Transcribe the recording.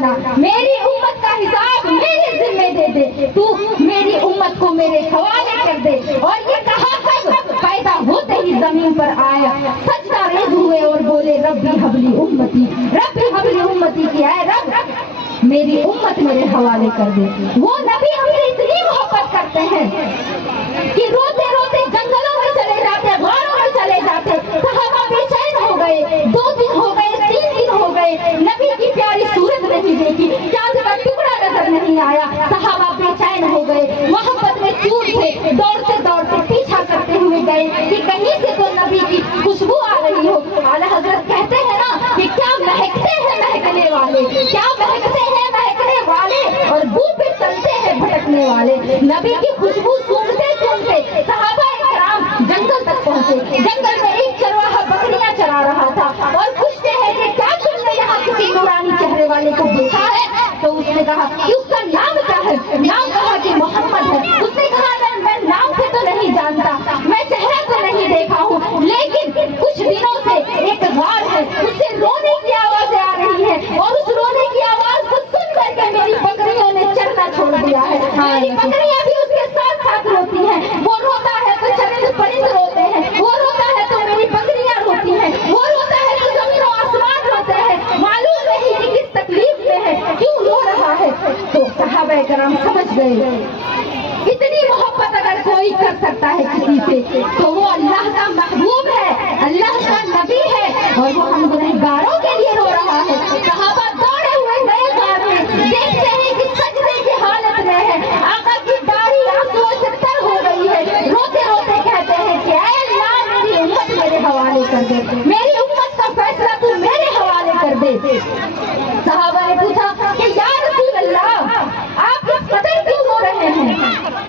دینا، میری امت کا حساب میرے ذمے دے دے، تو میری امت کو میرے حوالے کر دے۔ اور یہ کہا کب؟ پیدا ہوتے ہی زمین پر آیا، سجدہ ریز ہوئے اور بولے ربی حبلی امتی، ربی حبلی امتی کی، اے رب میری امت میرے حوالے کر دے۔ وہ نبی ہم سے اتنی محبت کرتے ہیں کہ روتے روتے جنگلوں میں چلے جاتے، غاروں میں چلے جاتے، صحابہ بے چین ہو گئے، 2 دن ہو گئے، 3 دن ہو گئے، نبی کی پیاری صورت نہیں دیکھی، چاند کا ٹکڑا نظر نہیں آیا، صحابہ بے چین ہو گئے، محبت میں چور تھے، دوڑتے دوڑتے پیچھا کرتے ہوئے گئے کہ کہیں سے تو نبی کی خوشبو آ رہی ہو۔ اعلیٰ حضرت کہتے ہیں نا کہ کیا مہکتے ہیں مہکنے والے، کیا مہکتے ہیں مہکنے والے، اور بو پہ چلتے ہیں بھٹکنے والے۔ نبی کی خوشبو سونگتے سونگتے صحابہ کرام جنگل تک پہنچے۔ جنگل میں ایک چرواہا بکریاں چرا رہا تھا اور پوچھتے ہیں کہ کیا تم نے یہاں کسی نورانی چہرے والے کو دیکھا ہے؟ تو اس نے کہا کہ اس کا نام کیا ہے؟ نام کہا کہ محمد ہے۔ اس نے کہا میں نام سے تو نہیں جانتا، میں چہرہ تو نہیں دیکھا ہوں، لیکن کچھ دنوں سے ایک غار ہے، اس سے رونے کی آوازیں آ رہی ہیں، اور اس رونے کی آواز کو سن کر کے میری بکریوں نے چرنا چھوڑ دیا ہے۔ میری بکریاں بھی اس کے ساتھ ساتھ روتی ہیں، وہ روتا ہے تو چرند پرند روتے ہیں، وہ روتا ہے تو میری بکریاں روتی ہیں، وہ روتا ہے تو زمین و آسمان روتے ہیں، معلوم نہیں کہ کس تکلیف میں ہے، کیوں رو رہا ہے۔ تو صحابہ کرام سمجھ گئے اتنی محبت اگر کوئی کر سکتا ہے کسی سے تو وہ اللہ کا محبوب ہے، اللہ کا نبی ہے، اور وہ ہم گنہگاروں کے لیے رو رہا ہے۔ صحابہ دوڑے ہوئے نئے غار میں، دیکھتے ہیں کہ سجدے کی حالت میں ہے، آقا کی داڑھی آنسوؤں سے تر ہو گئی ہے، روتے روتے کہتے ہیں کہ اے اللہ میری امت میرے حوالے کر دے، میری امت کا فیصلہ تو میرے حوالے کر دے۔ صحابہ نے پوچھا